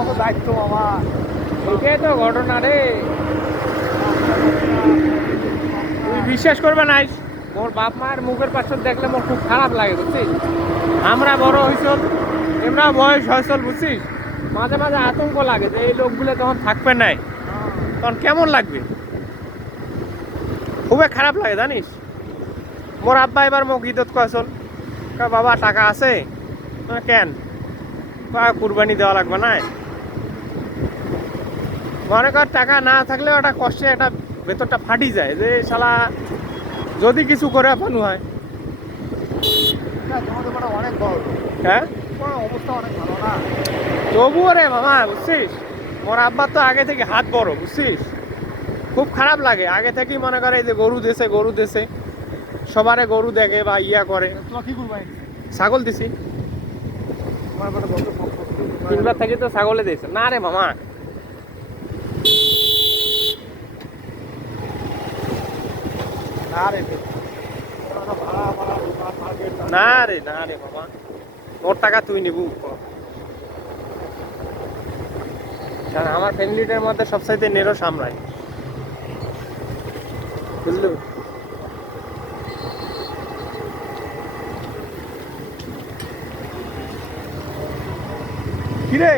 কত দায়িত্ব মামা। এটাই তো ঘটনা রে। তুই বিশ্বাস করবে নাই, মোর বাপ মায়ের মুখের পাশে দেখলে মোর খুব খারাপ লাগে বুঝছিস। আমরা বড় হয়েছিল, এমরা বয়স হয়েছিল বুঝছিস, মাঝে মাঝে আতঙ্ক লাগে যে এই লোকগুলো তখন থাকবে নাই, তখন কেমন লাগবে। খুবই খারাপ লাগে জানিস। মোর আব্বা এবার মোক ঈদত কয়েছিল, বাবা টাকা আছে কেন, কুরবানি দেওয়া লাগবে না। মনে কর টাকা না থাকলেও একটা কষ্টে একটা ভেতরটা ফাটি যায় যে শালা যদি কিছু করে পানু হয়। তোমাদের মানে অনেক বড়, হ্যাঁ তোমার অবস্থা অনেক ভালো না। তবুও রে মামা বুঝছিস, মোর আব্বার তো আগে থেকে হাত বড় বুঝছিস। খুব খারাপ লাগে, আগে থেকেই মনে করে এই যে গরু দেশে সবারে গরু দেখে বা ইয়া করে। তোমার কি কুরবানি দিছে? ছাগল দিছি, তোমার মানে যত সম্পত্তি তিনবার থেকে তো ছাগলে দিয়েছে না রে মামা। না রে ভাড়া ভাড়া দোকান মার্কেট না রে মামা, তোর টাকা তুই নিবু। কারণ আমার ফ্যামিলিটার মধ্যে সবসাইতে নেরো সামলায়, বুঝলো। কিরে